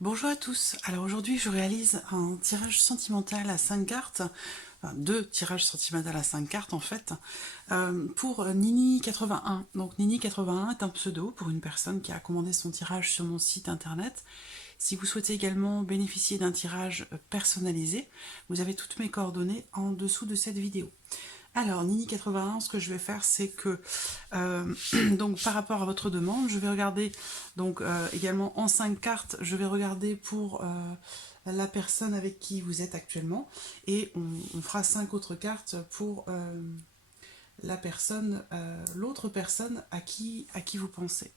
Bonjour à tous. Alors aujourd'hui, je réalise un tirage sentimental à 5 cartes, enfin 2 tirages sentimentaux à 5 cartes en fait, pour Nini81. Donc Nini81 est un pseudo pour une personne qui a commandé son tirage sur mon site internet. Si vous souhaitez également bénéficier d'un tirage personnalisé, vous avez toutes mes coordonnées en dessous de cette vidéo. Alors, Nini81, ce que je vais faire, c'est que, donc par rapport à votre demande, je vais regarder, donc également en 5 cartes, je vais regarder pour la personne avec qui vous êtes actuellement, et on fera 5 autres cartes pour la personne, l'autre personne à qui vous pensez.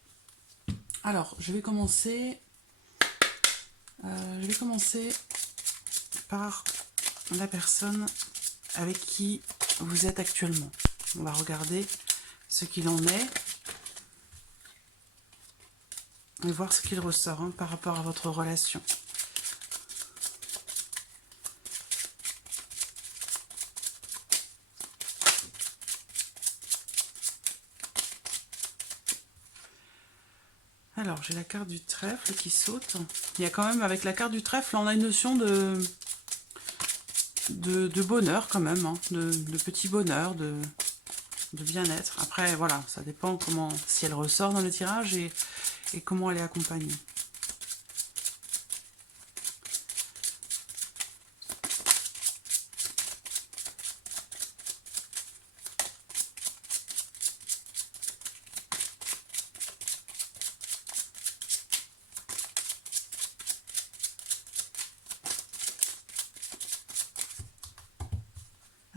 Alors, je vais commencer par la personne avec qui vous êtes actuellement. On va regarder ce qu'il en est et voir ce qu'il ressort par rapport à votre relation. Alors, j'ai la carte du trèfle qui saute. Il y a quand même, avec la carte du trèfle, on a une notion de bonheur quand même, de petit bonheur, de bien-être. Après, voilà, ça dépend comment, si elle ressort dans le tirage et comment elle est accompagnée.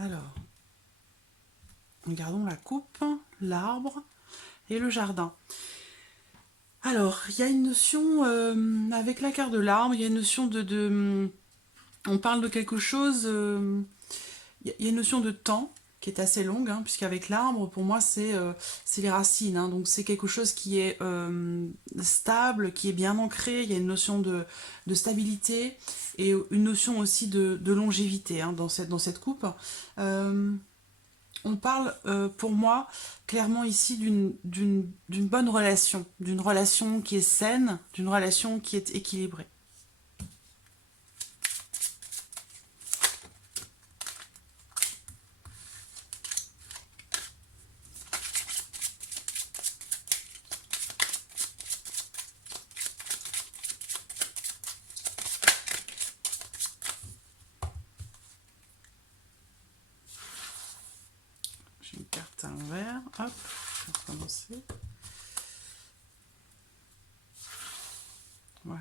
Alors, regardons la coupe, l'arbre et le jardin. Alors, il y a une notion, avec la carte de l'arbre, il y a une notion on parle de quelque chose, il y a une notion de temps qui est assez longue, puisqu'avec l'arbre, pour moi, c'est les racines. Donc, c'est quelque chose qui est stable, qui est bien ancré. Il y a une notion de stabilité et une notion aussi de longévité dans cette coupe. On parle, pour moi, clairement ici d'une bonne relation, d'une relation qui est saine, d'une relation qui est équilibrée. J'ai une carte à l'envers, hop, je vais recommencer. Voilà.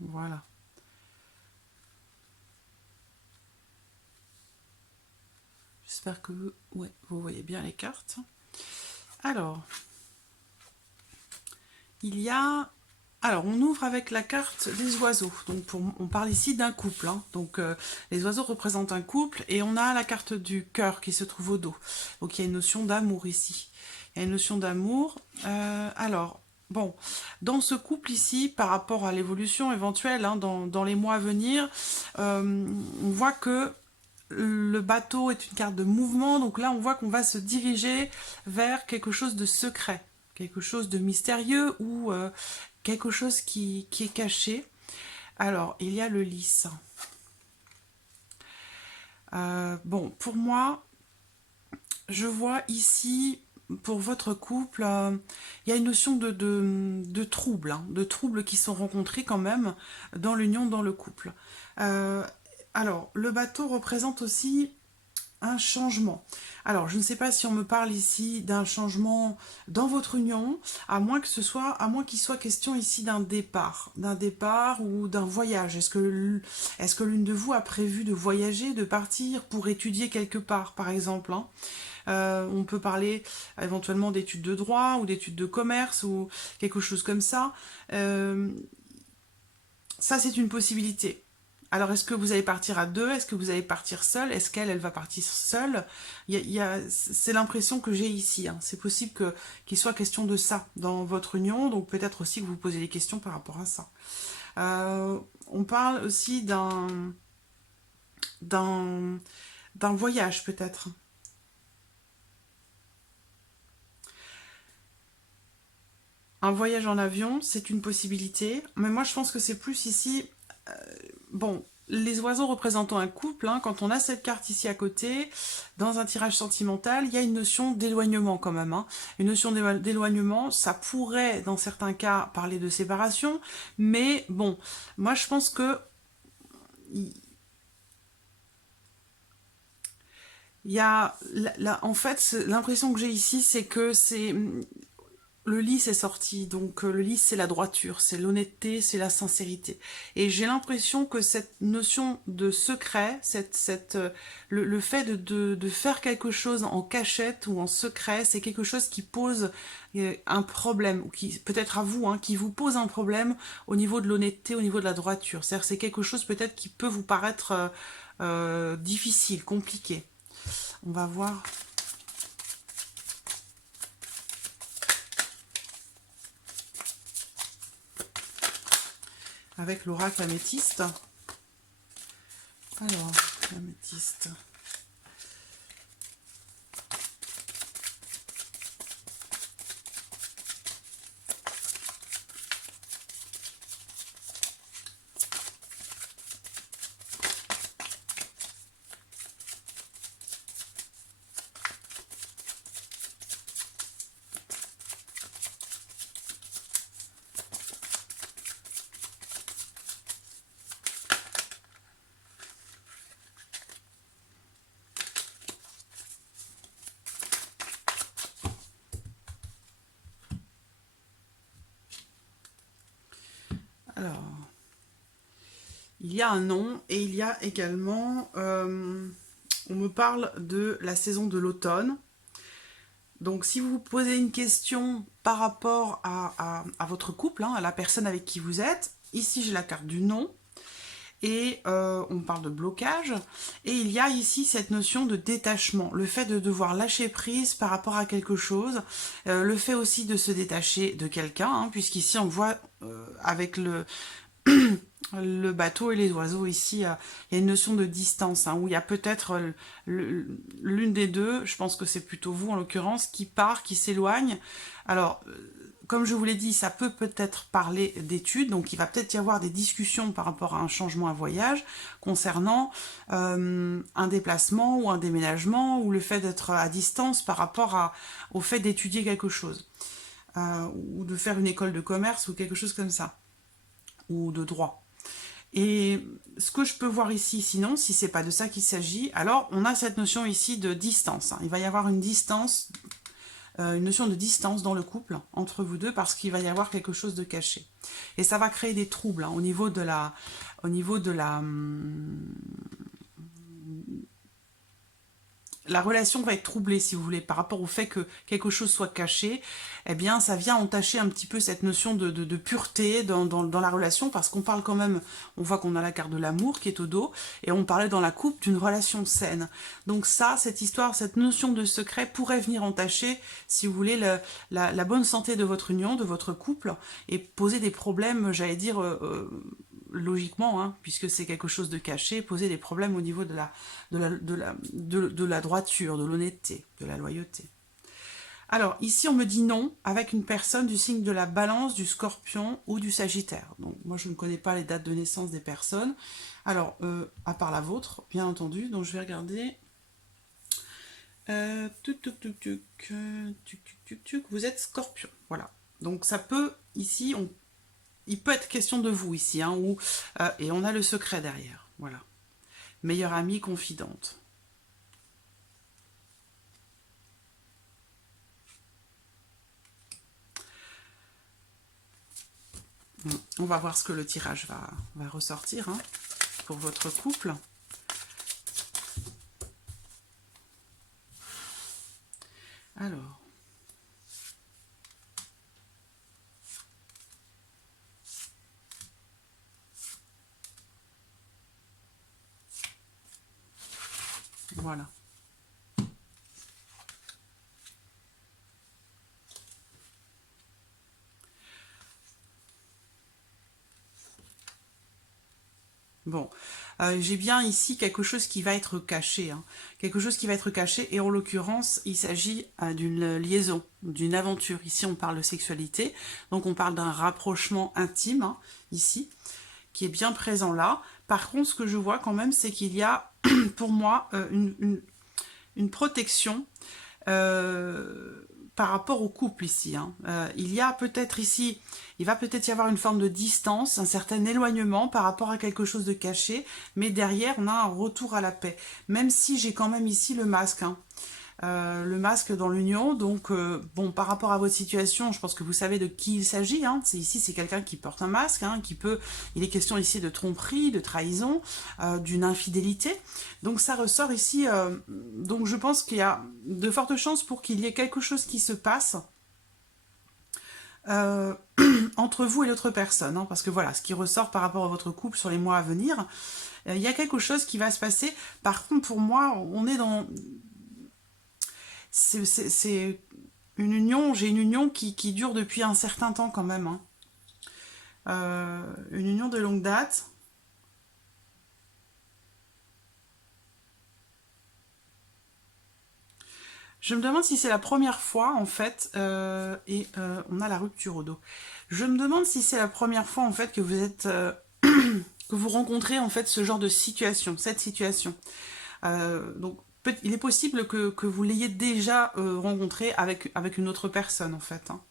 Voilà. J'espère que ouais, vous voyez bien les cartes. Alors, il y a... Alors, on ouvre avec la carte des oiseaux. Donc, on parle ici d'un couple. Donc, les oiseaux représentent un couple et on a la carte du cœur qui se trouve au dos. Donc, il y a une notion d'amour ici. Il y a une notion d'amour. Alors, bon, dans ce couple ici, par rapport à l'évolution éventuelle dans les mois à venir, on voit que le bateau est une carte de mouvement, donc là on voit qu'on va se diriger vers quelque chose de secret, quelque chose de mystérieux ou quelque chose qui est caché. Alors, il y a le lys. Bon, pour moi, je vois ici, pour votre couple, il y a une notion de troubles, de troubles qui sont rencontrés quand même dans l'union, dans le couple. Euh, alors, le bateau représente aussi un changement. Alors, je ne sais pas si on me parle ici d'un changement dans votre union, à moins qu'il soit question ici d'un départ ou d'un voyage. Est-ce que l'une de vous a prévu de voyager, de partir pour étudier quelque part, par exemple, on peut parler éventuellement d'études de droit ou d'études de commerce ou quelque chose comme ça. Ça, c'est une possibilité. Alors, est-ce que vous allez partir à deux? Est-ce que vous allez partir seul? Est-ce qu'elle va partir seule? C'est l'impression que j'ai ici, hein. C'est possible qu'il soit question de ça dans votre union, donc peut-être aussi que vous posez des questions par rapport à ça. On parle aussi d'un voyage, peut-être. Un voyage en avion, c'est une possibilité, mais moi je pense que c'est plus ici... bon, les oiseaux représentant un couple, hein, quand on a cette carte ici à côté, dans un tirage sentimental, il y a une notion d'éloignement quand même. Hein. Une notion d'éloignement, ça pourrait, dans certains cas, parler de séparation, mais bon, moi je pense que... Il y a, en fait, l'impression que j'ai ici, c'est que c'est le lys est sorti, donc le lys c'est la droiture, c'est l'honnêteté, c'est la sincérité. Et j'ai l'impression que cette notion de secret, le fait de faire quelque chose en cachette ou en secret, c'est quelque chose qui pose un problème, ou qui peut-être à vous, hein, qui vous pose un problème au niveau de l'honnêteté, au niveau de la droiture. C'est-à-dire c'est quelque chose peut-être qui peut vous paraître difficile, compliqué. On va voir. Avec l'oracle améthyste. Alors, l'améthyste. Alors, il y a un nom et il y a également, on me parle de la saison de l'automne. Donc si vous vous posez une question par rapport à votre couple, hein, à la personne avec qui vous êtes, ici j'ai la carte du non. Et on parle de blocage, et il y a ici cette notion de détachement, le fait de devoir lâcher prise par rapport à quelque chose, le fait aussi de se détacher de quelqu'un, hein, puisqu'ici on voit avec le bateau et les oiseaux, ici il y a une notion de distance, hein, où il y a peut-être l'une des deux, je pense que c'est plutôt vous en l'occurrence, qui part, qui s'éloigne. Alors, comme je vous l'ai dit, ça peut peut-être parler d'études, donc il va peut-être y avoir des discussions par rapport à un changement, un voyage, concernant un déplacement ou un déménagement, ou le fait d'être à distance par rapport au fait d'étudier quelque chose, ou de faire une école de commerce ou quelque chose comme ça, ou de droit. Et ce que je peux voir ici, sinon, si c'est pas de ça qu'il s'agit, alors on a cette notion ici de distance, hein. Il va y avoir une distance, une notion de distance dans le couple entre vous deux parce qu'il va y avoir quelque chose de caché. Et ça va créer des troubles, hein, au niveau de la relation va être troublée, si vous voulez, par rapport au fait que quelque chose soit caché. Eh bien, ça vient entacher un petit peu cette notion de pureté dans la relation, parce qu'on parle quand même, on voit qu'on a la carte de l'amour qui est au dos, et on parlait dans la coupe d'une relation saine. Donc ça, cette histoire, cette notion de secret pourrait venir entacher, si vous voulez, la bonne santé de votre union, de votre couple, et poser des problèmes, j'allais dire... logiquement, hein, puisque c'est quelque chose de caché, poser des problèmes au niveau de la droiture, de l'honnêteté, de la loyauté. Alors, ici, on me dit non, avec une personne du signe de la Balance, du Scorpion ou du Sagittaire. Donc, moi, je ne connais pas les dates de naissance des personnes. Alors, à part la vôtre, bien entendu. Donc, je vais regarder. Vous êtes Scorpion, voilà. Donc, ça peut, ici, il peut être question de vous ici, hein, et on a le secret derrière, voilà. Meilleure amie, confidente. On va voir ce que le tirage va ressortir, hein, pour votre couple. Alors. Voilà. Bon, j'ai bien ici quelque chose qui va être caché, hein. Quelque chose qui va être caché, et en l'occurrence, il s'agit d'une liaison, d'une aventure. Ici, on parle de sexualité, donc on parle d'un rapprochement intime, hein, ici, qui est bien présent là. Par contre, ce que je vois quand même, c'est qu'il y a, pour moi, une protection par rapport au couple ici, hein. Il y a peut-être ici, il va peut-être y avoir une forme de distance, un certain éloignement par rapport à quelque chose de caché, mais derrière on a un retour à la paix, même si j'ai quand même ici le masque, hein. Le masque dans l'union, donc bon, par rapport à votre situation, je pense que vous savez de qui il s'agit, hein. Ici c'est quelqu'un qui porte un masque, hein, il est question ici de tromperie, de trahison, d'une infidélité, donc ça ressort ici, donc je pense qu'il y a de fortes chances pour qu'il y ait quelque chose qui se passe euh, entre vous et l'autre personne, hein, parce que voilà, ce qui ressort par rapport à votre couple sur les mois à venir, il y a quelque chose qui va se passer. Par contre, pour moi, on est dans... C'est une union, j'ai une union qui dure depuis un certain temps quand même, hein. Une union de longue date. Je me demande si c'est la première fois, en fait, on a la rupture au dos. Je me demande si c'est la première fois, en fait, que vous êtes... que vous rencontrez, en fait, ce genre de situation, cette situation. Donc, il est possible que vous l'ayez déjà rencontré avec une autre personne, en fait, hein.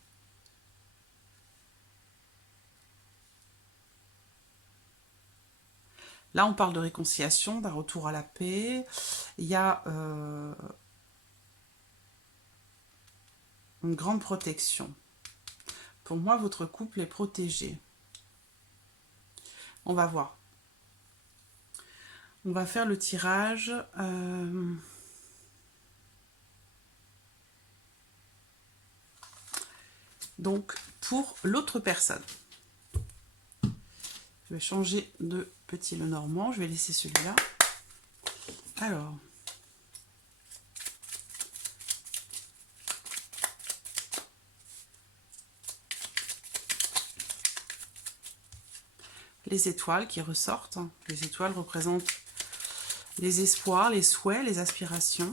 Là, on parle de réconciliation, d'un retour à la paix. Il y a une grande protection. Pour moi, votre couple est protégé. On va voir. On va faire le tirage. Donc, pour l'autre personne. Je vais changer de petit le normand. Je vais laisser celui-là. Alors. Les étoiles qui ressortent. Les étoiles représentent les espoirs, les souhaits, les aspirations.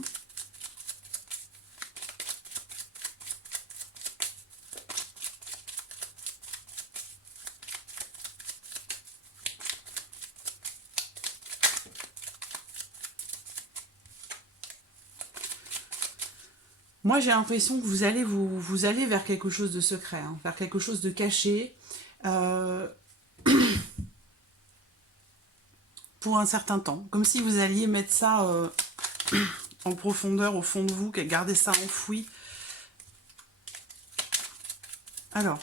Moi, j'ai l'impression que vous allez vers quelque chose de secret, hein, vers quelque chose de caché, pour un certain temps. Comme si vous alliez mettre ça en profondeur, au fond de vous, garder ça enfoui. Alors,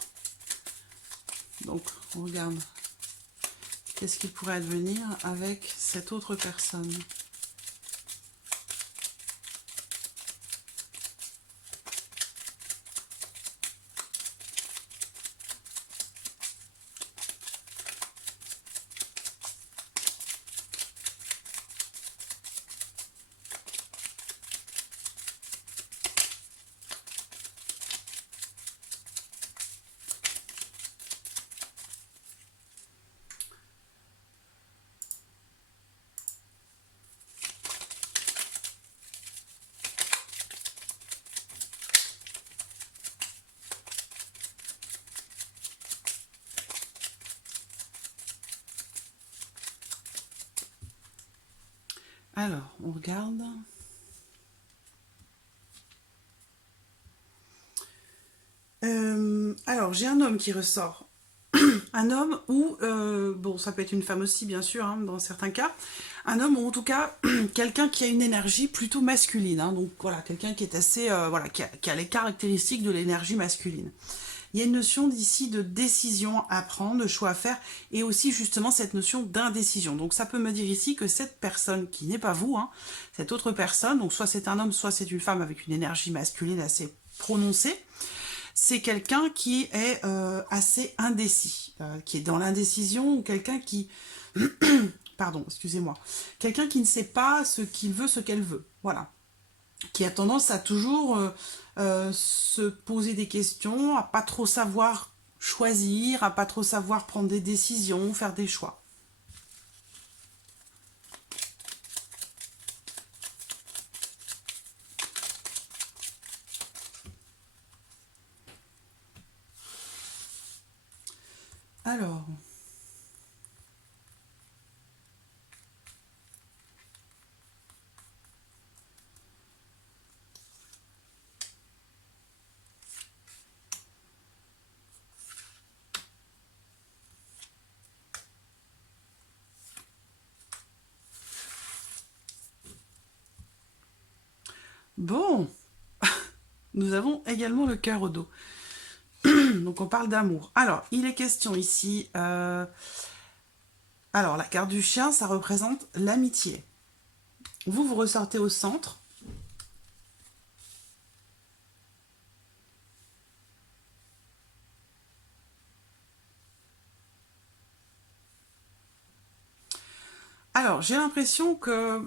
donc, on regarde. Qu'est-ce qui pourrait advenir avec cette autre personne ? Alors, on regarde. Alors, j'ai un homme qui ressort. Un homme ou, bon, ça peut être une femme aussi, bien sûr, hein, dans certains cas. Un homme ou en tout cas, quelqu'un qui a une énergie plutôt masculine, hein, donc voilà, quelqu'un qui est assez, voilà, qui a les caractéristiques de l'énergie masculine. Il y a une notion d'ici de décision à prendre, de choix à faire, et aussi justement cette notion d'indécision. Donc ça peut me dire ici que cette personne qui n'est pas vous, hein, cette autre personne, donc soit c'est un homme, soit c'est une femme avec une énergie masculine assez prononcée, c'est quelqu'un qui est assez indécis, qui est dans l'indécision, ou quelqu'un qui pardon, excusez-moi, quelqu'un qui ne sait pas ce qu'il veut, ce qu'elle veut, voilà, qui a tendance à toujours se poser des questions, à pas trop savoir choisir, à pas trop savoir prendre des décisions, faire des choix. Alors, bon, nous avons également le cœur au dos. Donc on parle d'amour. Alors, il est question ici... Alors, la carte du chien, ça représente l'amitié. Vous ressortez au centre. Alors, j'ai l'impression que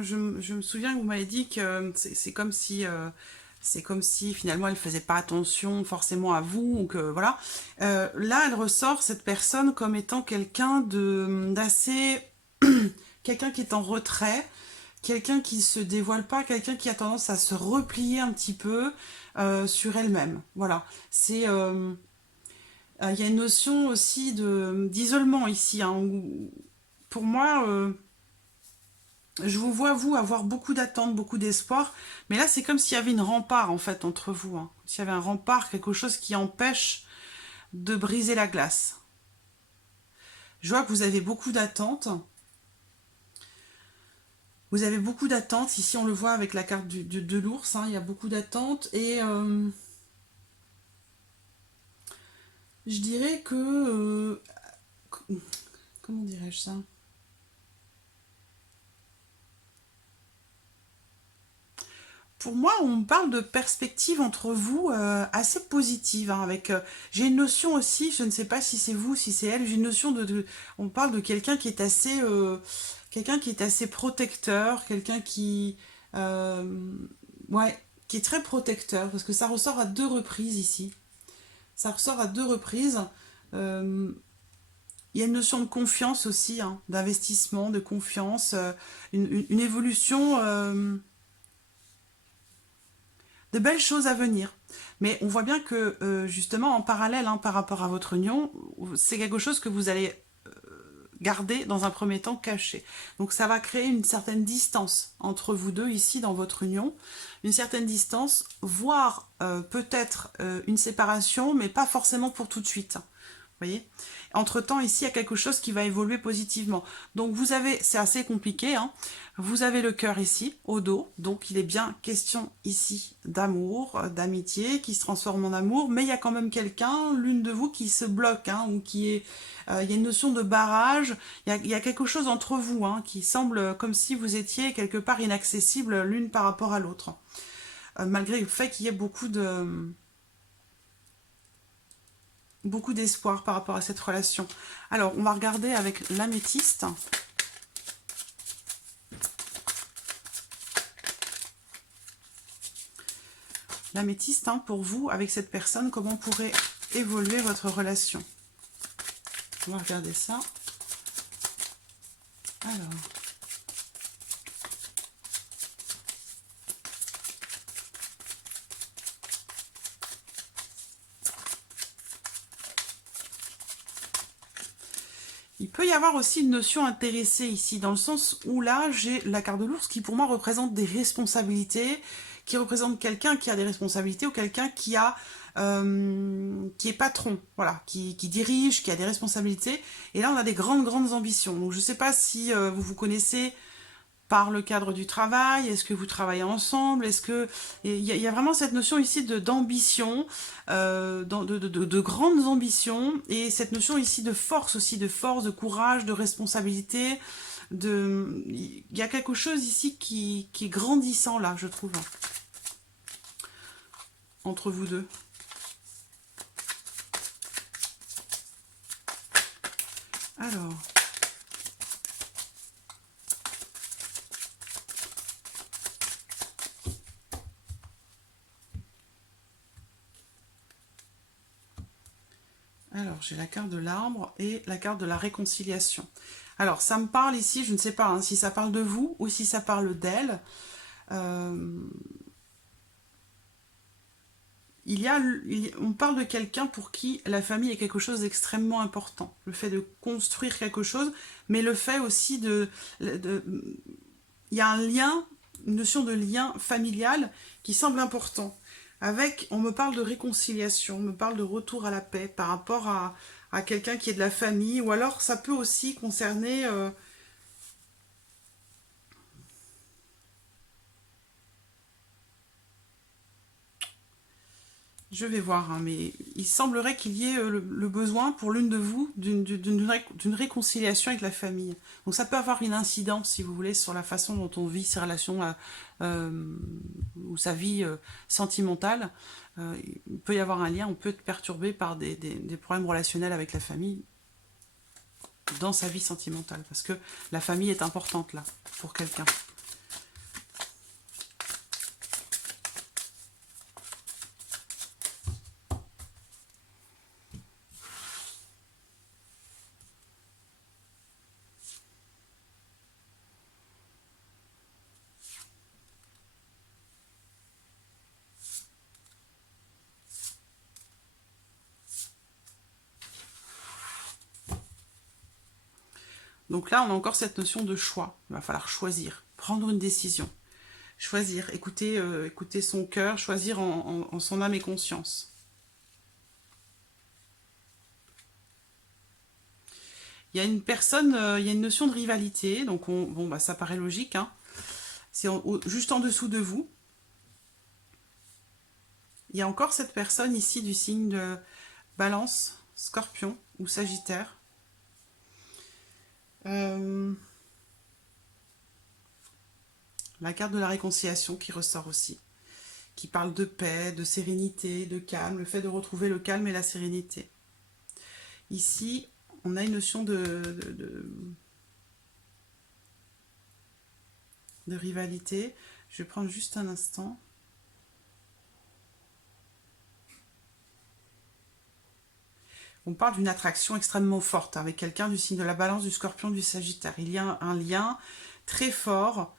je me souviens que vous m'avez dit que c'est comme si... c'est comme si finalement elle ne faisait pas attention forcément à vous, ou que voilà. Là, elle ressort cette personne comme étant quelqu'un d'assez... quelqu'un qui est en retrait, quelqu'un qui se dévoile pas, quelqu'un qui a tendance à se replier un petit peu sur elle-même. Voilà. C'est... il y a une notion aussi d'isolement ici, hein, où, pour moi... je vous vois, vous, avoir beaucoup d'attentes, beaucoup d'espoir, mais là, c'est comme s'il y avait une rempart, en fait, entre vous. Hein. S'il y avait un rempart, quelque chose qui empêche de briser la glace. Je vois que vous avez beaucoup d'attentes. Vous avez beaucoup d'attentes. Ici, on le voit avec la carte de l'ours. Hein. Il y a beaucoup d'attentes. Et je dirais que... comment dirais-je ça? Pour moi, on parle de perspective entre vous assez positive. Hein, avec, j'ai une notion aussi, je ne sais pas si c'est vous, si c'est elle, j'ai une notion on parle de quelqu'un qui est assez protecteur, quelqu'un qui, euh, ouais, qui est très protecteur, parce que ça ressort à deux reprises ici. Ça ressort à deux reprises. Euh, il y a une notion de confiance aussi, hein, d'investissement, de confiance, une évolution. De belles choses à venir. Mais on voit bien que justement en parallèle hein, par rapport à votre union, c'est quelque chose que vous allez garder dans un premier temps caché. Donc ça va créer une certaine distance entre vous deux ici dans votre union, une certaine distance, voire peut-être une séparation, mais pas forcément pour tout de suite. Vous voyez? Entre-temps, ici, il y a quelque chose qui va évoluer positivement. Donc, vous avez, c'est assez compliqué, hein, vous avez le cœur ici, au dos, donc il est bien question ici d'amour, d'amitié, qui se transforme en amour, mais il y a quand même quelqu'un, l'une de vous, qui se bloque, hein, ou qui est... il y a une notion de barrage, il y a quelque chose entre vous, hein, qui semble comme si vous étiez quelque part inaccessible l'une par rapport à l'autre. Malgré le fait qu'il y ait beaucoup d'espoir par rapport à cette relation. Alors, on va regarder avec l'améthyste. L'améthyste, hein, pour vous, avec cette personne, comment pourrait évoluer votre relation? On va regarder ça. Alors... il peut y avoir aussi une notion intéressée ici, dans le sens où là, j'ai la carte de l'ours qui pour moi représente des responsabilités, qui représente quelqu'un qui a des responsabilités ou quelqu'un qui est patron, voilà, qui dirige, qui a des responsabilités. Et là, on a des grandes ambitions. Donc, je ne sais pas si vous vous connaissez par le cadre du travail, est-ce que vous travaillez ensemble, est-ce que... Il y a vraiment cette notion ici d'ambition, de grandes ambitions, et cette notion ici de force aussi, de force, de courage, de responsabilité, il y a quelque chose ici qui est grandissant là, je trouve, entre vous deux. Alors... Alors, j'ai la carte de l'arbre et la carte de la réconciliation. Alors, ça me parle ici, je ne sais pas hein, si ça parle de vous ou si ça parle d'elle. On parle de quelqu'un pour qui la famille est quelque chose d'extrêmement important. Le fait de construire quelque chose, mais le fait aussi il y a un lien, une notion de lien familial qui semble important. On me parle de réconciliation, on me parle de retour à la paix par rapport à quelqu'un qui est de la famille, ou alors ça peut aussi concerner... je vais voir, hein, mais il semblerait qu'il y ait le besoin pour l'une de vous d'une réconciliation avec la famille. Donc ça peut avoir une incidence, si vous voulez, sur la façon dont on vit ses relations ou sa vie sentimentale. Il peut y avoir un lien, on peut être perturbé par des problèmes relationnels avec la famille dans sa vie sentimentale, parce que la famille est importante là, pour quelqu'un. Donc là, on a encore cette notion de choix. Il va falloir choisir, prendre une décision. Choisir, écouter son cœur, choisir en son âme et conscience. Il y a une personne, il y a une notion de rivalité, donc bon, bah, ça paraît logique. Hein. C'est juste en dessous de vous. Il y a encore cette personne ici du signe de Balance, Scorpion ou Sagittaire. La carte de la réconciliation qui ressort aussi, qui parle de paix, de sérénité, de calme, le fait de retrouver le calme et la sérénité. Ici, on a une notion de rivalité. Je vais prendre juste un instant. On parle d'une attraction extrêmement forte avec quelqu'un du signe de la Balance, du Scorpion, du Sagittaire. Il y a un lien très fort.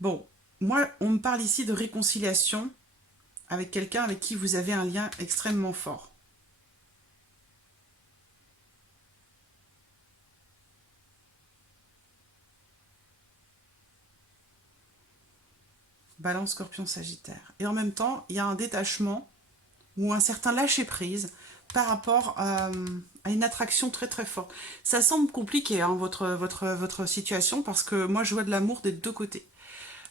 Bon, moi, on me parle ici de réconciliation avec quelqu'un avec qui vous avez un lien extrêmement fort. Balance, Scorpion, Sagittaire. Et en même temps, il y a un détachement ou un certain lâcher-prise par rapport à une attraction très très forte. Ça semble compliqué, hein, votre situation, parce que moi, je vois de l'amour des deux côtés.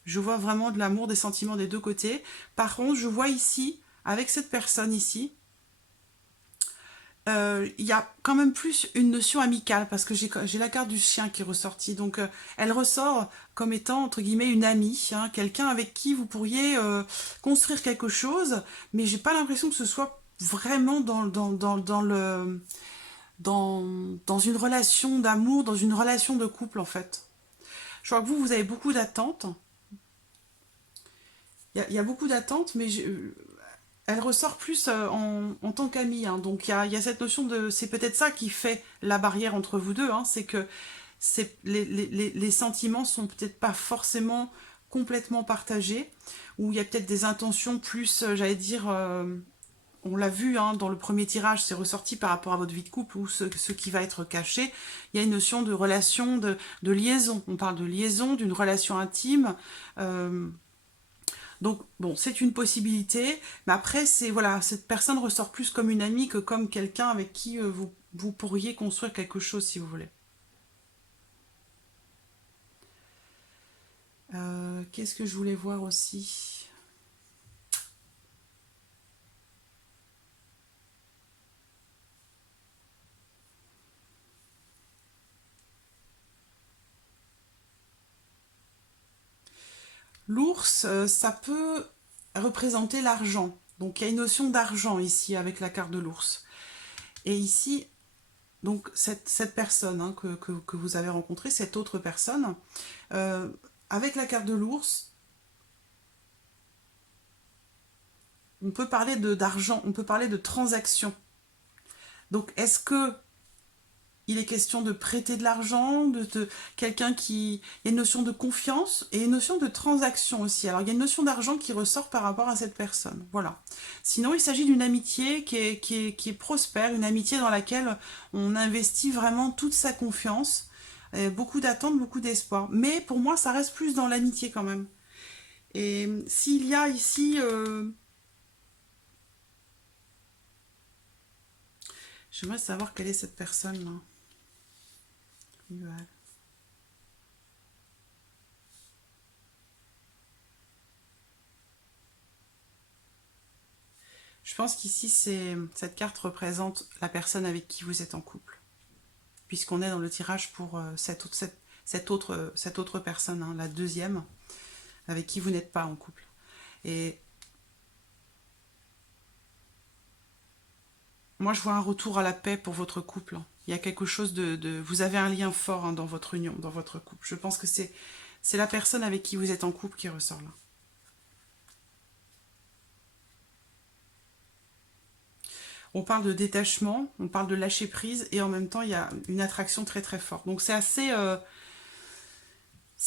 Je vois vraiment de l'amour, des sentiments des deux côtés. Par contre, je vois ici, avec cette personne ici, il y a quand même plus une notion amicale, parce que j'ai la carte du chien qui est ressortie. Donc, elle ressort comme étant, entre guillemets, une amie, hein, quelqu'un avec qui vous pourriez construire quelque chose, mais j'ai pas l'impression que ce soit vraiment dans une relation d'amour, dans une relation de couple, en fait. Je crois que vous avez beaucoup d'attentes. Il y a beaucoup d'attentes, mais elle ressort plus en tant qu'amie. Hein. Donc il y a cette notion de... C'est peut-être ça qui fait la barrière entre vous deux. Hein. C'est que les sentiments sont peut-être pas forcément complètement partagés. Ou il y a peut-être des intentions plus, j'allais dire... on l'a vu hein, dans le premier tirage, c'est ressorti par rapport à votre vie de couple ou ce qui va être caché. Il y a une notion de relation, de liaison. On parle de liaison, d'une relation intime. Donc, bon, c'est une possibilité, mais après, voilà, cette personne ressort plus comme une amie que comme quelqu'un avec qui vous pourriez construire quelque chose, si vous voulez. Qu'est-ce que je voulais voir aussi? L'ours, ça peut représenter l'argent. Donc, il y a une notion d'argent ici avec la carte de l'ours. Et ici, donc cette personne hein, que vous avez rencontrée, cette autre personne, avec la carte de l'ours, on peut parler d'argent, on peut parler de transactions. Donc, est-ce que il est question de prêter de l'argent, de quelqu'un qui... Il y a une notion de confiance et une notion de transaction aussi. Alors, il y a une notion d'argent qui ressort par rapport à cette personne. Voilà. Sinon, il s'agit d'une amitié qui est prospère, une amitié dans laquelle on investit vraiment toute sa confiance, beaucoup d'attentes, beaucoup d'espoir. Mais pour moi, ça reste plus dans l'amitié quand même. Et s'il y a ici... J'aimerais savoir quelle est cette personne-là. Rival. Je pense qu'ici, cette carte représente la personne avec qui vous êtes en couple. Puisqu'on est dans le tirage pour cette autre personne, hein, la deuxième, avec qui vous n'êtes pas en couple. Et moi, je vois un retour à la paix pour votre couple. Il y a quelque chose vous avez un lien fort, hein, dans votre union, dans votre couple. Je pense que c'est la personne avec qui vous êtes en couple qui ressort là. On parle de détachement, on parle de lâcher prise, et en même temps, il y a une attraction très très forte. Donc c'est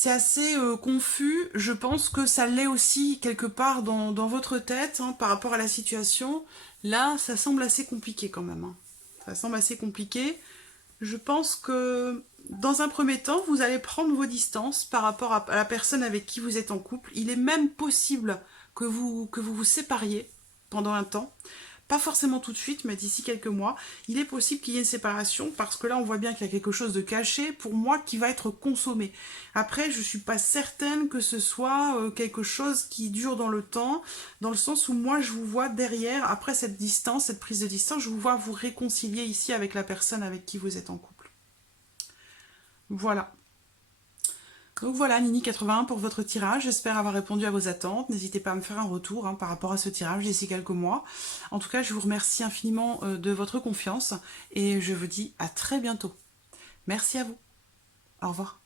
assez confus. Je pense que ça l'est aussi quelque part dans votre tête, hein, par rapport à la situation. Là, ça semble assez compliqué quand même, hein. Ça semble assez compliqué. Je pense que dans un premier temps, vous allez prendre vos distances par rapport à la personne avec qui vous êtes en couple. Il est même possible que vous sépariez pendant un temps. Pas forcément tout de suite, mais d'ici quelques mois, il est possible qu'il y ait une séparation, parce que là, on voit bien qu'il y a quelque chose de caché, pour moi, qui va être consommé. Après, je ne suis pas certaine que ce soit quelque chose qui dure dans le temps, dans le sens où moi, je vous vois derrière, après cette distance, cette prise de distance, je vous vois vous réconcilier ici avec la personne avec qui vous êtes en couple. Voilà. Donc voilà, Nini81 pour votre tirage. J'espère avoir répondu à vos attentes. N'hésitez pas à me faire un retour, hein, par rapport à ce tirage d'ici quelques mois. En tout cas, je vous remercie infiniment de votre confiance et je vous dis à très bientôt. Merci à vous. Au revoir.